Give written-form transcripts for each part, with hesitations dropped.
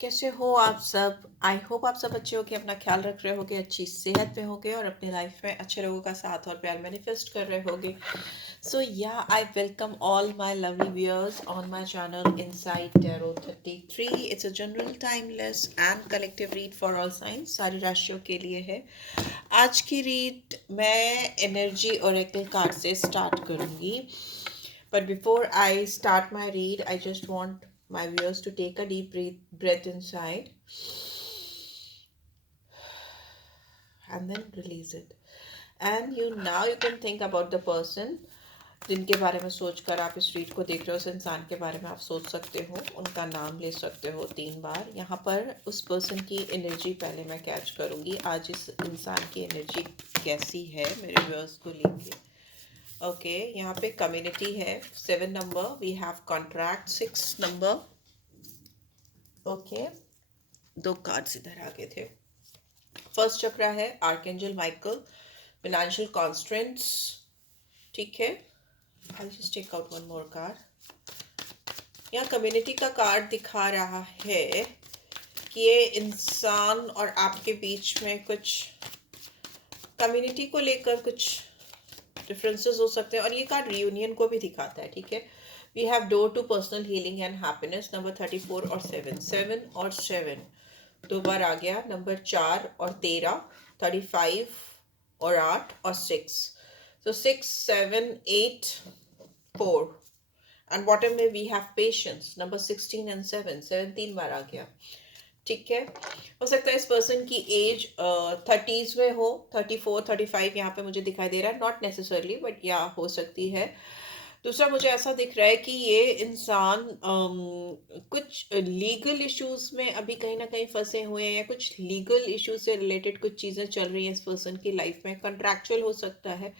कैसे हो आप सब? आई होप आप सब अच्छे होगे, अपना ख्याल रख रहे होगे, अच्छी सेहत में होगे और अपनी लाइफ में अच्छे लोगों का साथ और प्यार मैनिफेस्ट कर रहे होगे. So yeah, I welcome all my lovely viewers on my channel Inside Tarot 33. It's a general, timeless and collective read for all signs. सारी राशियों के लिए है. आज की रीड मैं एनर्जी ओरेकल कार्ड से स्टार्ट करूंगी. But before I start my read, I just want my viewers to take a deep breath inside and then release it. And you can think about the person जिनके बारे में सोचकर आप इस read को देख रहे हो. उस इंसान के बारे में आप सोच सकते हो, उनका नाम ले सकते हो 3 बार. यहाँ पर उस पर्सन की एनर्जी पहले मैं कैच करूँगी. आज इस इंसान की एनर्जी कैसी है मेरे व्यूअर्स को लेके. ओके, यहाँ पे कम्युनिटी है 7 number. We have contract 6 number. Okay, 2 cards इधर आगे थे. फर्स्ट चक्रा है आर्कएंजल माइकल, फाइनेंशियल कॉन्स्ट्रेंट्स. ठीक है, I'll just take out one more card. यहाँ कम्युनिटी का कार्ड दिखा रहा है कि ये इंसान और आपके बीच में कुछ कम्युनिटी को लेकर कुछ डिफरेंसेस हो सकते हैं. और ये कार्ड रियूनियन को भी दिखाता है. ठीक है, we have door to personal healing and happiness. Number 34 और 7 और 7 2 बार आ गया. नंबर 4 और 13, 35 और 8 और 6. So 6, 7, 8, 4. एंड बॉटम में we have patience. Number 16 and 7 3 बार आ गया. ठीक है, हो सकता है इस पर्सन की एज 30s में हो. 34, 35 यहाँ पे मुझे दिखाई दे रहा है. नॉट नेसेसरली, बट या हो सकती है. दूसरा मुझे ऐसा दिख रहा है कि ये इंसान कुछ लीगल इश्यूज में अभी कहीं ना कहीं फंसे हुए हैं, या कुछ लीगल इश्यूज से रिलेटेड कुछ चीज़ें चल रही हैं इस पर्सन की लाइफ में. कंट्रैक्चुअल हो सकता है.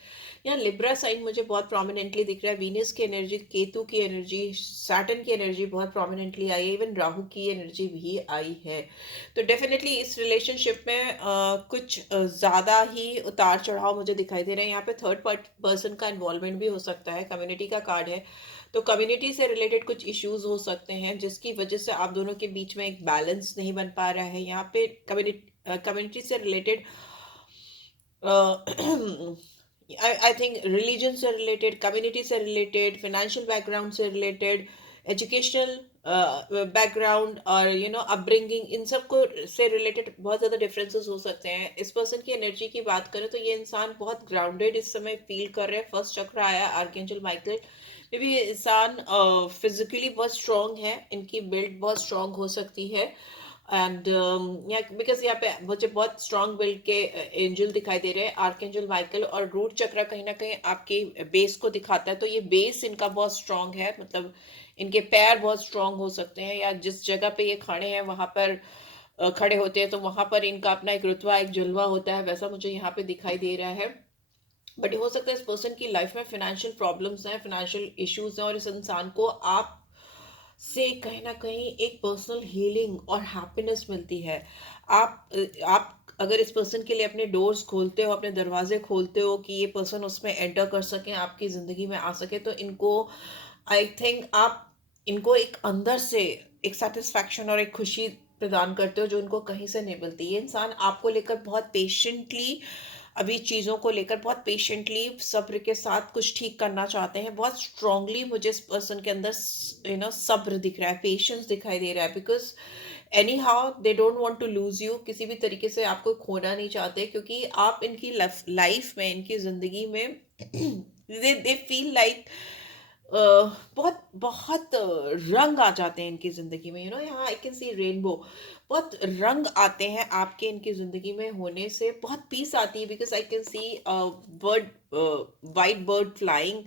यहाँ लिब्रा साइन मुझे बहुत प्रोमिनेंटली दिख रहा है. वीनस की एनर्जी, केतु की एनर्जी, सैटर्न की एनर्जी बहुत प्रोमिनेंटली आई है. इवन राहु की एनर्जी भी आई है. तो डेफिनेटली इस रिलेशनशिप में कुछ ज़्यादा ही उतार चढ़ाव मुझे दिखाई दे रहे हैं. यहाँ पे थर्ड पर्सन का इन्वॉल्वमेंट भी हो सकता है. कम्युनिटी का कार्ड है, तो कम्युनिटी से रिलेटेड कुछ इश्यूज हो सकते हैं जिसकी वजह से आप दोनों के बीच में एक बैलेंस नहीं बन पा रहा है. यहाँ पे कम्युनिटी से रिलेटेड आई थिंक रिलीजन से रिलेटेड, कम्युनिटी से रिलेटेड, फाइनेंशियल बैकग्राउंड से रिलेटेड, एजुकेशनल बैकग्राउंड और अपब्रिंगिंग, इन सब को से रिलेटेड बहुत ज़्यादा डिफरेंसेस हो सकते हैं. इस पर्सन की एनर्जी की बात करें तो ये इंसान बहुत ग्राउंडेड इस समय फील कर रहे हैं. फर्स्ट चक्र आया आर्कएंजल माइकल. मे बी ये इंसान फिजिकली बहुत स्ट्रांग है, इनकी बिल्ड बहुत स्ट्रांग हो सकती है. एंड बिकॉज यहाँ पे मुझे बहुत स्ट्रांग बिल्ड के एंजल दिखाई दे रहे हैं, आर्कएंजल माइकल. और रूट चक्र कहीं ना कहीं आपके बेस को दिखाता है. तो ये बेस इनका बहुत स्ट्रांग है, मतलब इनके पैर बहुत स्ट्रांग हो सकते हैं, या जिस जगह पे ये खड़े हैं वहां पर खड़े होते हैं तो वहां पर इनका अपना एक रुतबा, एक जलवा होता है. वैसा मुझे यहाँ पे दिखाई दे रहा है. बट हो सकता है इस पर्सन की लाइफ में फाइनेंशियल प्रॉब्लम्स हैं, फाइनेंशियल इश्यूज हैं, और इस इंसान को आप से कहीं ना कहीं एक पर्सनल हीलिंग और हैप्पीनेस मिलती है. आप अगर इस पर्सन के लिए अपने डोर्स खोलते हो, अपने दरवाजे खोलते हो कि ये पर्सन उसमें एंटर कर सके, आपकी ज़िंदगी में आ सके, तो इनको आई थिंक आप इनको एक अंदर से एक सेटिस्फैक्शन और एक खुशी प्रदान करते हो जो उनको कहीं से नहीं मिलती. ये इंसान आपको लेकर बहुत पेशेंटली, अभी चीज़ों को लेकर बहुत पेशेंटली सब्र के साथ कुछ ठीक करना चाहते हैं. बहुत स्ट्रांगली मुझे इस पर्सन के अंदर सब्र दिख रहा है, पेशेंस दिखाई दे रहा है. Because anyhow they don't want to lose you. किसी भी तरीके से आपको खोना नहीं चाहते, क्योंकि आप इनकी लाइफ में, इनकी ज़िंदगी में दे फील लाइक बहुत बहुत रंग आ जाते हैं इनकी ज़िंदगी में. यहाँ आई कैन सी रेनबो. बहुत रंग आते हैं आपके इनकी ज़िंदगी में होने से. बहुत पीस आती है. Because I can see bird, white bird flying,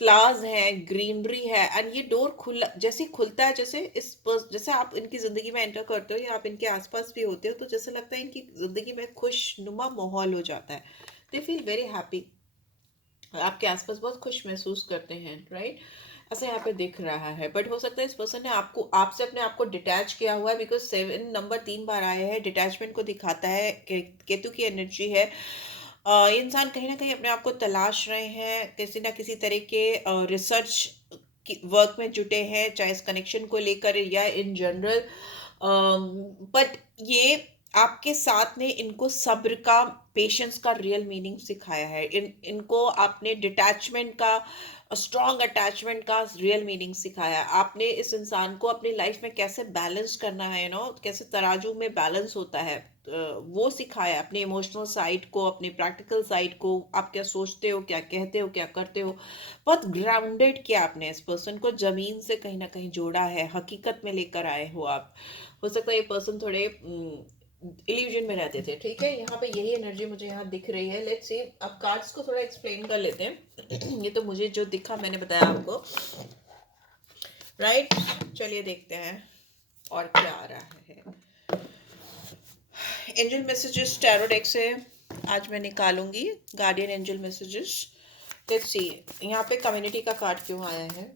flowers हैं, ग्रीनरी है. एंड ये डोर खुला, जैसे खुलता है, जैसे आप इनकी ज़िंदगी में एंटर करते हो या आप इनके आसपास भी होते हो, तो जैसे लगता है इनकी ज़िंदगी में खुशनुमा माहौल हो जाता है. दे फील वेरी हैप्पी, आपके आसपास बहुत खुश महसूस करते हैं. राइट, ऐसा यहाँ पे दिख रहा है. बट हो सकता है इस पर्सन ने आपसे अपने आप को डिटैच किया हुआ है. बिकॉज 7 नंबर 3 बार आया है, डिटैचमेंट को दिखाता है. केतु की एनर्जी है. ये इंसान कहीं ना कहीं अपने आप को तलाश रहे हैं, किसी ना किसी तरह के रिसर्च वर्क में जुटे हैं, चाहे इस कनेक्शन को लेकर या इन जनरल. बट ये आपके साथ ने इनको सब्र का, पेशेंस का रियल मीनिंग सिखाया है। इनको आपने डिटैचमेंट का, स्ट्रॉन्ग अटैचमेंट का रियल मीनिंग सिखाया है। आपने इस इंसान को अपनी लाइफ में कैसे बैलेंस करना है, कैसे तराजू में बैलेंस होता है, वो सिखाया है। अपने इमोशनल साइड को, अपने प्रैक्टिकल साइड को, आप क्या सोचते हो, क्या कहते हो, क्या करते हो, बहुत ग्राउंडेड किया आपने। इस पर्सन को जमीन से कहीं ना कहीं जोड़ा है, हकीकत में लेकर आए हो आप। हो सकता है ये पर्सन थोड़े इल्यूजन में रहते थे, ठीक है। यहाँ पे यही एनर्जी मुझे यहाँ दिख रही है। लेट्स सी, अब कार्ड्स को थोड़ा एक्सप्लेन कर लेते हैं। ये तो मुझे जो दिखा मैंने बताया आपको, राइट। चलिए देखते हैं और क्या आ रहा है। एंजल मैसेजेस टैरो डेक से आज मैं निकालूंगी guardian angel messages. Let's see, यहाँ पे कम्युनिटी का कार्ड क्यों आया है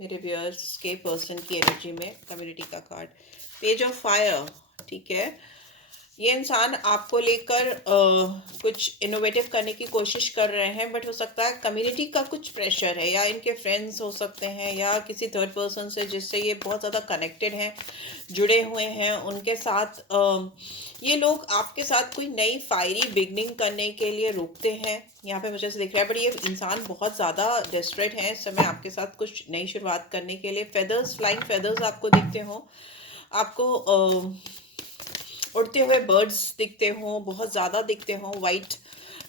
मेरे व्यूअर्स के पर्सन की एनर्जी में। कम्युनिटी का कार्ड, पेज ऑफ फायर, ठीक है। ये इंसान आपको लेकर कुछ इनोवेटिव करने की कोशिश कर रहे हैं, बट हो सकता है कम्युनिटी का कुछ प्रेशर है, या इनके फ्रेंड्स हो सकते हैं, या किसी थर्ड पर्सन से जिससे ये बहुत ज़्यादा कनेक्टेड हैं, जुड़े हुए हैं, उनके साथ ये लोग आपके साथ कोई नई फायरी बिगनिंग करने के लिए रुकते हैं। यहाँ पे मुझे ऐसे दिख रहा है, बट ये इंसान बहुत ज़्यादा डेस्परेट है इस समय आपके साथ कुछ नई शुरुआत करने के लिए। फेदर्स, फ्लाइंग फेदर्स आपको दिखते हो, आपको उड़ते हुए बर्ड्स दिखते हो, बहुत ज़्यादा दिखते हो, वाइट,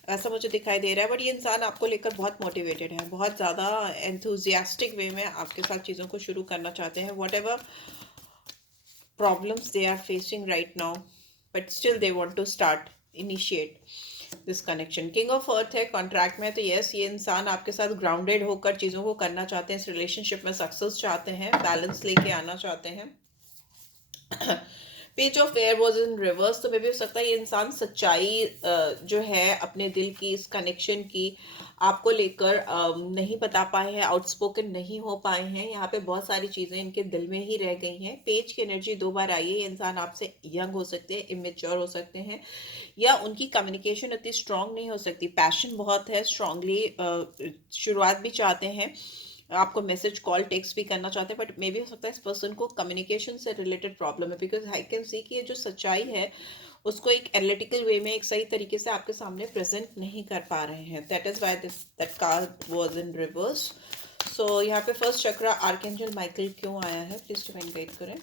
ऐसा मुझे दिखाई दे रहा है। बट ये इंसान आपको लेकर बहुत मोटिवेटेड है, बहुत ज़्यादा एंथुजियास्टिक वे में आपके साथ चीज़ों को शुरू करना चाहते हैं। Whatever problems they are facing right now, but still they want to start, initiate this connection. King of earth है कॉन्ट्रैक्ट में, तो यस, ये इंसान आपके साथ ग्राउंडेड होकर चीज़ों को करना चाहते हैं, इस रिलेशनशिप में सक्सेस चाहते हैं, बैलेंस लेके आना चाहते हैं। Page of air was in reverse, तो मे भी हो सकता है ये इंसान सच्चाई जो है अपने दिल की, इस कनेक्शन की, आपको लेकर नहीं बता पाए हैं, आउटस्पोकन नहीं हो पाए हैं। यहाँ पे बहुत सारी चीज़ें इनके दिल में ही रह गई हैं। पेज की एनर्जी दो बार आई है। ये इंसान आपसे यंग हो सकते हैं, इमेच्योर हो सकते हैं, या उनकी कम्युनिकेशन इतनी स्ट्रांग नहीं हो सकती। पैशन बहुत है, स्ट्रांगली शुरुआत भी चाहते हैं, आपको मैसेज, कॉल, टेक्स्ट भी करना चाहते हैं, बट मे बी हो सकता है इस पर्सन को कम्युनिकेशन से रिलेटेड प्रॉब्लम है। बिकॉज आई कैन सी कि ये जो सच्चाई है उसको एक एनालिटिकल वे में, एक सही तरीके से आपके सामने प्रेजेंट नहीं कर पा रहे हैं। That is why this that card was in reverse. So यहाँ पे फर्स्ट चक्रा आर्कएंजल माइकल क्यों आया है, प्लीज डिवाइन गाइड करें।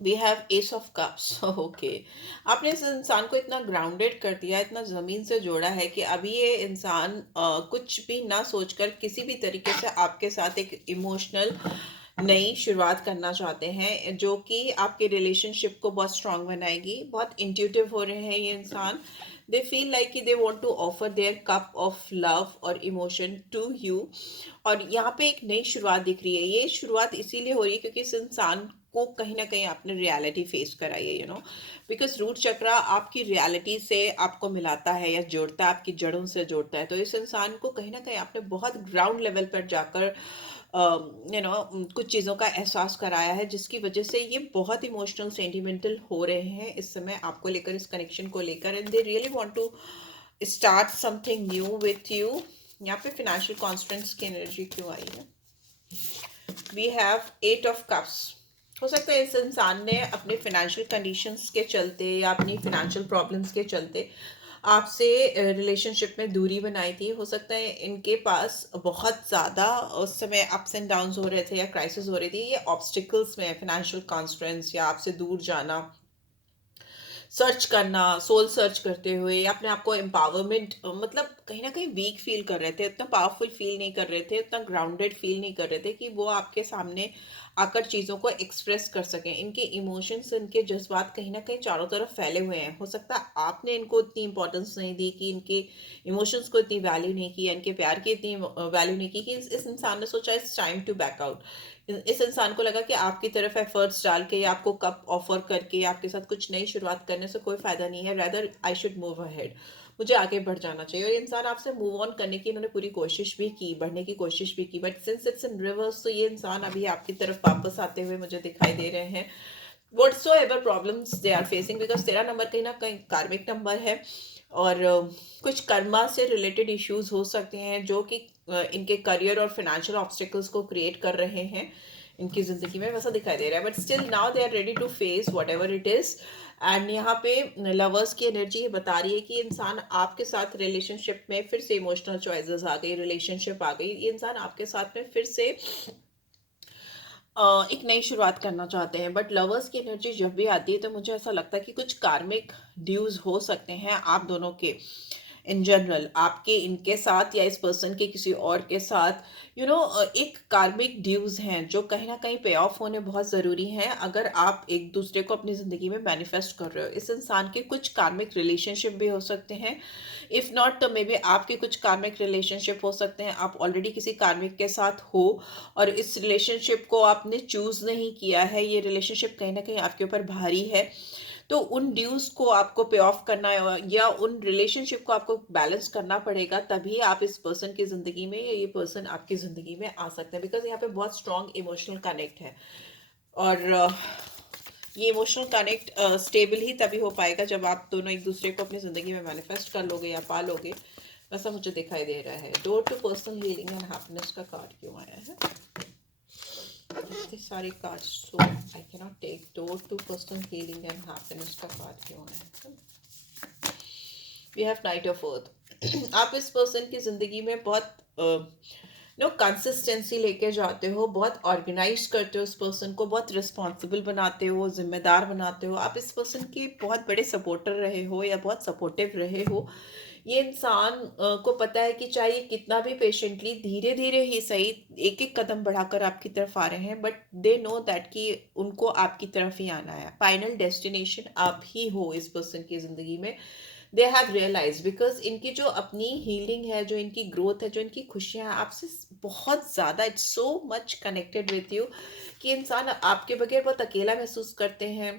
We have ace of cups. Okay, आपने इस इंसान को इतना ग्राउंडेड कर दिया, इतना ज़मीन से जोड़ा है कि अभी ये इंसान कुछ भी ना सोचकर किसी भी तरीके से आपके साथ एक इमोशनल नई शुरुआत करना चाहते हैं, जो कि आपके रिलेशनशिप को बहुत स्ट्रांग बनाएगी। बहुत इंट्यूटिव हो रहे हैं ये इंसान। दे फील लाइक कि they want to offer their cup of love और इमोशन टू यू। और यहाँ पे एक नई शुरुआत दिख रही है। ये शुरुआत इसीलिए हो रही है क्योंकि इस इंसान को कहीं ना कहीं आपने रियलिटी फेस कराई है, बिकॉज रूट चक्रा आपकी रियलिटी से आपको मिलाता है या जोड़ता है, आपकी जड़ों से जोड़ता है। तो इस इंसान को कहीं ना कहीं आपने बहुत ग्राउंड लेवल पर जाकर कुछ चीज़ों का एहसास कराया है, जिसकी वजह से ये बहुत इमोशनल, सेंटिमेंटल हो रहे हैं इस समय आपको लेकर, इस कनेक्शन को लेकर, and they really want to start something new with you. यहाँ पे फिनेंशियल कॉन्स्टेंट्स की एनर्जी क्यों आई है। We have eight of cups. हो सकता है इस इंसान ने अपने फिनेंशियल कंडीशंस के चलते या अपनी फिनेंशियल प्रॉब्लम्स के चलते आपसे रिलेशनशिप में दूरी बनाई थी। हो सकता है इनके पास बहुत ज़्यादा उस समय अप्स एंड डाउन्स हो रहे थे या क्राइसिस हो रही थी। ये ऑब्स्टिकल्स में, फिनेंशियल कॉन्स्ट्रेंट्स या आपसे दूर जाना, सर्च करना, सोल सर्च करते हुए, या अपने आप को एम्पावरमेंट, मतलब कहीं ना कहीं वीक फील कर रहे थे, उतना पावरफुल फील नहीं कर रहे थे, उतना ग्राउंडेड फील नहीं कर रहे थे कि वो आपके सामने आकर चीज़ों को एक्सप्रेस कर सकें। इनके इमोशंस, इनके जज्बात कहीं ना कहीं चारों तरफ फैले हुए हैं। हो सकता है आपने इनको इतनी इंपॉर्टेंस नहीं दी, कि इनके इमोशंस को इतनी वैल्यू नहीं की, इनके प्यार की इतनी वैल्यू नहीं की, कि इस इंसान ने सोचा it's time to back out. इस इंसान को लगा कि आपकी तरफ एफर्ट्स डाल के या आपको कप ऑफर करके आपके साथ कुछ नई शुरुआत करने से कोई फायदा नहीं है, rather I should move ahead, मुझे आगे बढ़ जाना चाहिए। और इंसान आपसे मूव ऑन करने की इन्होंने पूरी कोशिश भी की, बढ़ने की कोशिश भी की, but since it's in reverse, तो ये इंसान अभी आपकी तरफ वापस आते हुए मुझे दिखाई दे रहे हैं। whatsoever problems they are facing, because तेरा नंबर कहीं ना कहीं कार्मिक नंबर है, और कुछ कर्मा से रिलेटेड इश्यूज हो सकते हैं जो कि इनके करियर और फाइनेंशियल ऑब्स्टिकल्स को क्रिएट कर रहे हैं। इनकी ज़िंदगी में वैसा दिखाई दे रहा है, but still now they are ready to face whatever it is. And यहाँ पे लवर्स की एनर्जी ये बता रही है कि इंसान आपके साथ रिलेशनशिप में फिर से इमोशनल चॉइसेस आ गई, रिलेशनशिप आ गई, ये इंसान आपके साथ में फिर से एक नई शुरुआत करना चाहते हैं। बट लवर्स की एनर्जी जब भी आती है तो मुझे ऐसा लगता है कि कुछ कार्मिक ड्यूज हो सकते हैं आप दोनों के, इन जनरल आपके इनके साथ या इस पर्सन के किसी और के साथ। एक कार्मिक ड्यूज हैं जो कहीं ना कहीं पे ऑफ होने बहुत ज़रूरी हैं अगर आप एक दूसरे को अपनी ज़िंदगी में मैनिफेस्ट कर रहे हो। इस इंसान के कुछ कार्मिक रिलेशनशिप भी हो सकते हैं, इफ़ नॉट तो मे बी आपके कुछ कार्मिक रिलेशनशिप हो सकते हैं, आप ऑलरेडी किसी कार्मिक के साथ हो और इस रिलेशनशिप को आपने चूज़ नहीं किया है, ये रिलेशनशिप कहीं ना कहीं आपके ऊपर भारी है। तो उन ड्यूज को आपको पे ऑफ करना है या उन रिलेशनशिप को आपको बैलेंस करना पड़ेगा, तभी आप इस पर्सन की ज़िंदगी में या ये पर्सन आपकी ज़िंदगी में आ सकते हैं। बिकॉज यहाँ पे बहुत स्ट्रॉन्ग इमोशनल कनेक्ट है और ये इमोशनल कनेक्ट स्टेबल ही तभी हो पाएगा जब आप दोनों एक दूसरे को अपनी ज़िंदगी में मैनिफेस्ट कर लोगे या पा लोगे, वैसा मुझे दिखाई दे रहा है। Door to personal healing and happiness का कार्ड क्यों आया है? इतने सारे card, so I can not take. Door to personal healing and happiness का कार्ड क्यों आया है? We have knight of earth. आप इस पर्सन की ज़िंदगी में बहुत कंसिस्टेंसी लेके जाते हो, बहुत ऑर्गेनाइज करते हो, उस पर्सन को बहुत रिस्पॉन्सिबल बनाते हो, जिम्मेदार बनाते हो। आप इस पर्सन के बहुत बड़े सपोर्टर रहे हो या बहुत सपोर्टिव रहे हो। ये इंसान को पता है कि चाहे ये कितना भी पेशेंटली धीरे धीरे ही सही एक एक कदम बढ़ाकर आपकी तरफ आ रहे हैं, बट दे नो दैट कि उनको आपकी तरफ ही आना है। फाइनल डेस्टिनेशन आप ही हो इस पर्सन की ज़िंदगी में। दे हैव रियलाइज, बिकॉज इनकी जो अपनी हीलिंग है, जो इनकी ग्रोथ है, जो इनकी खुशियाँ हैं आपसे बहुत ज़्यादा, it's so much connected with you कि इंसान आपके बगैर बहुत अकेला महसूस करते हैं,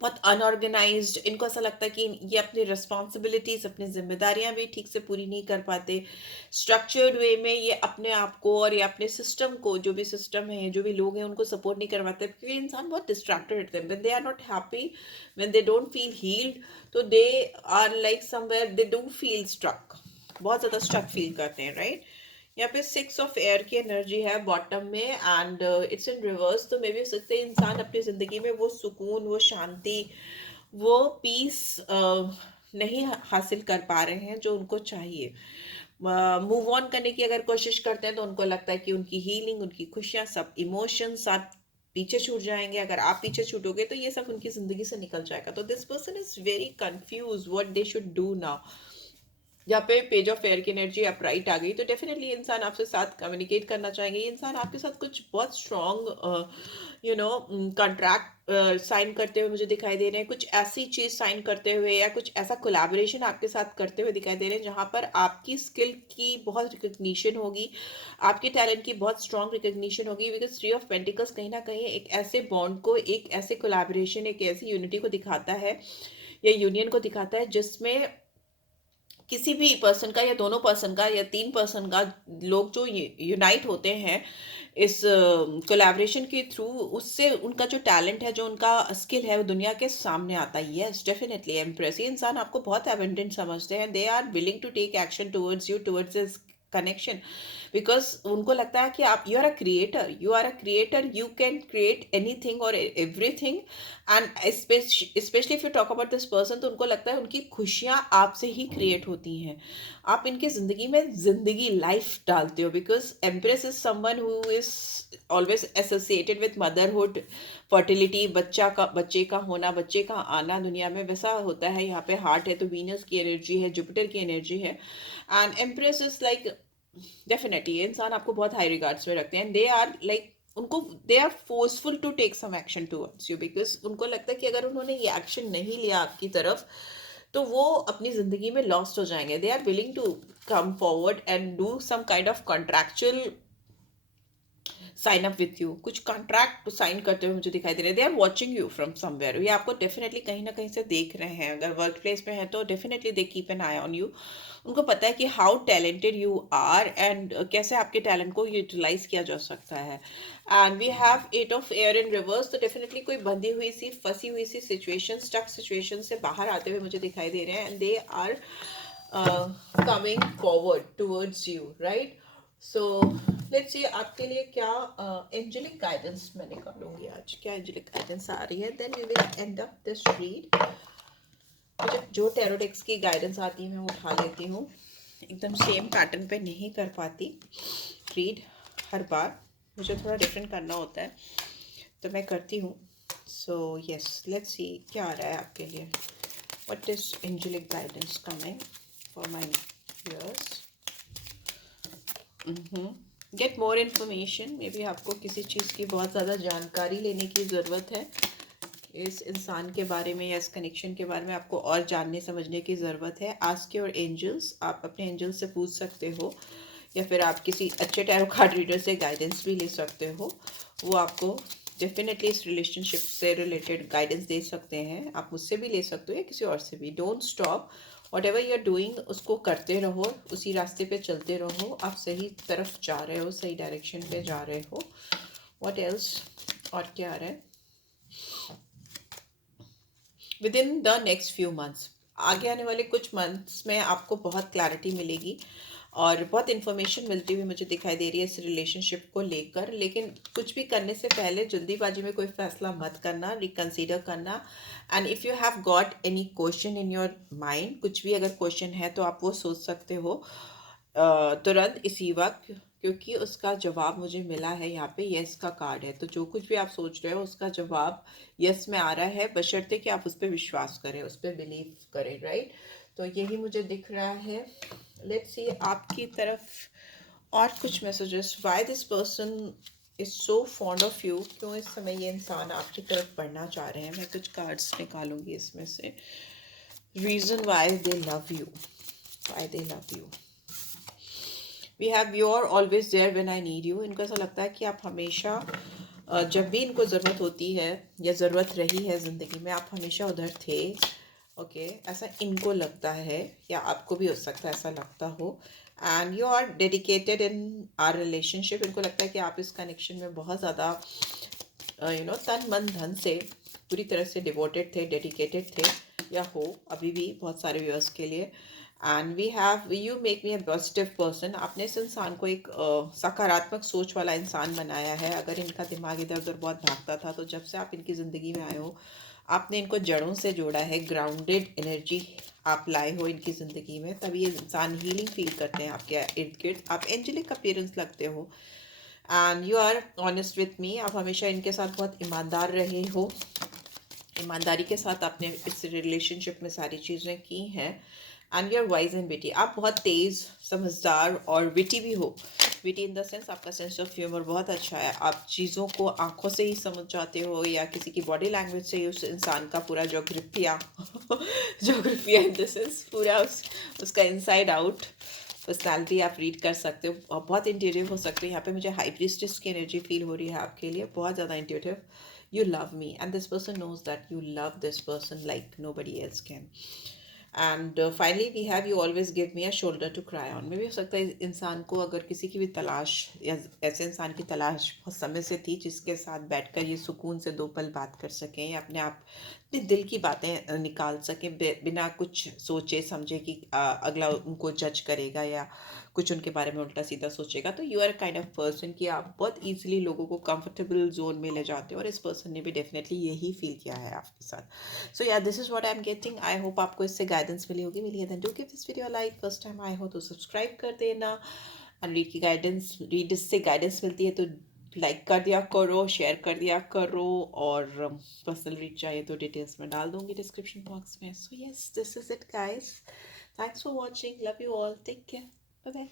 बहुत अनऑर्गेनाइज्ड। इनको ऐसा लगता है कि ये अपनी रिस्पॉन्सिबिलिटीज, अपनी जिम्मेदारियां भी ठीक से पूरी नहीं कर पाते। स्ट्रक्चर्ड वे में ये अपने आप को और ये अपने सिस्टम को, जो भी सिस्टम है, जो भी लोग हैं, उनको सपोर्ट नहीं कर पाते क्योंकि इंसान बहुत डिस्ट्रैक्टेड रहते हैं। When they are not happy, when they don't feel healed, तो they are like somewhere they do feel struck, बहुत ज़्यादा स्ट्रक फील करते हैं, राइट? यहाँ पे 6 ऑफ एयर की एनर्जी है बॉटम में एंड इट्स इन रिवर्स। तो मे भी हो सकते हैं इंसान अपनी ज़िंदगी में वो सुकून, वो शांति, वो पीस नहीं हासिल कर पा रहे हैं जो उनको चाहिए। मूव ऑन करने की अगर कोशिश करते हैं तो उनको लगता है कि उनकी हीलिंग, उनकी खुशियाँ, सब इमोशंस आप पीछे छूट जाएंगे। अगर आप पीछे छूटोगे तो ये सब उनकी ज़िंदगी से निकल जाएगा। तो this person is very confuse what they should do now. जहाँ पे पेज ऑफ एयर की एनर्जी अपराइट आ गई, तो डेफिनेटली इंसान आपसे साथ कम्युनिकेट करना चाहेंगे। ये इंसान आपके साथ कुछ बहुत स्ट्रॉन्ग कॉन्ट्रैक्ट साइन करते हुए मुझे दिखाई दे रहे हैं, कुछ ऐसी चीज़ साइन करते हुए या कुछ ऐसा कोलैबोरेशन आपके साथ करते हुए दिखाई दे रहे हैं जहाँ पर आपकी स्किल की बहुत रिकग्निशन होगी, आपके टैलेंट की बहुत स्ट्रॉन्ग रिकग्निशन होगी। बिकॉज 3 ऑफ पेंटिकल्स कहीं ना कहीं एक ऐसे बॉन्ड को, एक ऐसे कोलैबोरेशन, एक ऐसी यूनिटी को दिखाता है या यूनियन को दिखाता है जिसमें किसी भी पर्सन का या दोनों पर्सन का या 3 पर्सन का लोग जो यूनाइट होते हैं इस कोलैबोरेशन के थ्रू, उससे उनका जो टैलेंट है, जो उनका स्किल है, वो दुनिया के सामने आता है। यस, डेफिनेटली एम्प्रेस, ये इंसान आपको बहुत एबंडेंट समझते हैं। They are willing to take action towards you, towards this connection, because उनको लगता है कि आप, you are a creator, you are a creator, you can create anything और everything. And specially if you talk about this person, तो उनको लगता है उनकी खुशियाँ आपसे ही क्रिएट होती हैं। आप इनकी ज़िंदगी में ज़िंदगी, लाइफ डालते हो। Because empress is someone who is always associated with motherhood, fertility, बच्चे का होना, बच्चे का आना दुनिया में, वैसा होता है। यहाँ पे हार्ट है तो वीनस की एनर्जी है, जुपिटर की एनर्जी है। And empress is like, definitely ये इंसान आपको बहुत हाई रिगार्ड्स में रखते हैं। दे आर लाइक, उनको, they are forceful to take some action towards you, because उनको लगता है कि अगर उन्होंने ये एक्शन नहीं लिया आपकी तरफ तो वो अपनी ज़िंदगी में लॉस्ट हो जाएंगे। They are willing to come forward and do some kind of contractual sign up with you, कुछ कॉन्ट्रैक्ट साइन करते हुए मुझे दिखाई दे रहे हैं। They are watching you from somewhere, ये आपको डेफिनेटली कहीं ना कहीं से देख रहे हैं। अगर वर्क प्लेस में है तो definitely they keep an eye on you. उनको पता है कि how talented you are and कैसे आपके टैलेंट को यूटिलाइज किया जा सकता है। And we have 8 of air in reverse, तो डेफिनेटली कोई बंधी हुई सी, फंसी हुई सी सिचुएशन, स्टक सिचुएशन से बाहर आते हुए मुझे दिखाई दे रहे हैं। And they are coming forward towards you, right? So let's see आपके लिए क्या एंजेलिक गाइडेंस मैं निकालूंगी आज, क्या एंजेलिक गाइडेंस आ रही है, then we will end up this read. मुझे जो टैरो डेक्स की गाइडेंस आती है मैं वो उठा लेती हूँ, एकदम सेम पैटर्न पे नहीं कर पाती रीड हर बार, मुझे थोड़ा डिफरेंट करना होता है तो मैं करती हूँ। सो यस, लेट्स सी क्या आ रहा है आपके लिए, what is angelic guidance coming for my viewers. Get more information, maybe आपको किसी चीज़ की बहुत ज़्यादा जानकारी लेने की ज़रूरत है, इस इंसान के बारे में या इस कनेक्शन के बारे में आपको और जानने समझने की ज़रूरत है। आस्क योर एंजल्स, आप अपने एंजल्स से पूछ सकते हो, या फिर आप किसी अच्छे टैरो कार्ड रीडर से गाइडेंस भी ले सकते हो, वो आपको डेफिनेटली इस रिलेशनशिप से रिलेटेड गाइडेंस दे सकते हैं। आप मुझसे भी ले सकते हो या किसी और से भी। Don't stop, whatever you are doing उसको करते रहो, उसी रास्ते पे चलते रहो, आप सही तरफ जा रहे हो, सही डायरेक्शन पे जा रहे हो। व्हाट एल्स, और क्या आ रहा है, with in the next few months, आगे आने वाले कुछ मंथ्स में आपको बहुत क्लैरिटी मिलेगी और बहुत इन्फॉर्मेशन मिलती हुई मुझे दिखाई दे रही है इस रिलेशनशिप को लेकर। लेकिन कुछ भी करने से पहले जल्दीबाजी में कोई फैसला मत करना, रिकंसीडर करना। And if you have got any question in your mind, कुछ भी अगर क्वेश्चन है तो आप वो सोच सकते हो तुरंत इसी वक्त, क्योंकि उसका जवाब मुझे मिला है यहाँ पे, यस का कार्ड है। तो जो कुछ भी आप सोच रहे हो उसका जवाब यस में आ रहा है, बशर्ते कि आप उस पर विश्वास करें, उस पर बिलीव करें, राइट। तो यही मुझे दिख रहा है। लेट्स सी आपकी तरफ और कुछ messages, why this person is so fond of you, क्यों इस समय ये इंसान आपकी तरफ बढ़ना चाह रहे हैं। मैं कुछ कार्ड्स निकालूंगी इसमें से, reason why they love you, why they love you. We have you are always there when I need you, इनको ऐसा लगता है कि आप हमेशा जब भी इनको ज़रूरत होती है या ज़रूरत रही है ज़िंदगी में, आप हमेशा उधर थे। ओके ऐसा इनको लगता है, या आपको भी हो सकता है ऐसा लगता हो। And you are dedicated in our relationship, इनको लगता है कि आप इस कनेक्शन में बहुत ज़्यादा तन मन धन से पूरी तरह से डिवोटेड थे, डेडिकेटेड थे, या हो अभी भी बहुत सारे व्यूअर्स के लिए। And we have you make me a positive person, आपने इस इंसान को एक सकारात्मक सोच वाला इंसान बनाया है। अगर इनका दिमाग इधर उधर बहुत भागता था, तो जब से आप इनकी ज़िंदगी में आए हो आपने इनको जड़ों से जोड़ा है, ग्राउंडेड एनर्जी आप लाए हो इनकी ज़िंदगी में, तभी ये इंसान हीलिंग फील करते हैं आपके इर्द गिर्द। आप एंजेलिक अपीयरेंस लगते हो and you are honest with me, आप हमेशा इनके साथ बहुत ईमानदार रहे हो, ईमानदारी के साथ आपने इस रिलेशनशिप में सारी चीज़ें की हैं। And you are wise and witty, आप बहुत तेज़, समझदार और विटी भी हो। विटी इन द सेंस आपका सेंस ऑफ ह्यूमर बहुत अच्छा है, आप चीज़ों को आंखों से ही समझ जाते हो या किसी की बॉडी लैंग्वेज से ही उस इंसान का पूरा जोग्राफिया जोग्राफिया इन द सेंस पूरा उसका इनसाइड आउट पर्सनैलिटी आप रीड कर सकते हो। और बहुत इंट्यूटिव हो सकते हो। यहाँ पे मुझे हाई प्रीस्टेस की एनर्जी फील हो रही है आपके लिए, बहुत ज़्यादा intuitive. You love me and this person knows that you love this person like nobody else can. And finally we have you always give me a shoulder to cry on, में भी हो सकता है इंसान को अगर किसी की भी तलाश या ऐसे इंसान की तलाश बहुत समय से थी जिसके साथ बैठकर ये सुकून से दो पल बात कर सकें या अपने आप अपने दिल की बातें निकाल सकें बिना कुछ सोचे समझे कि अगला उनको जज करेगा या कुछ उनके बारे में उल्टा सीधा सोचेगा। तो you are kind of person कि आप बहुत ईजिली लोगों को कंफर्टेबल जोन में ले जाते हो, और इस पर्सन ने भी डेफिनेटली यही फील किया है आपके साथ। So yeah this is what I am getting. I hope आपको इससे गाइडेंस मिली होगी। मिली है then do give this video like, first time आए हो तो सब्सक्राइब कर देना। और रीड की गाइडेंस, रीड इससे गाइडेंस मिलती है तो लाइक कर दिया करो, शेयर कर दिया करो, और पर्सनल रीड चाहिए तो डिटेल्स में डाल दूंगी डिस्क्रिप्शन बॉक्स में। So yes, this is it guys, thanks for watching, love you all, take care, bye bye.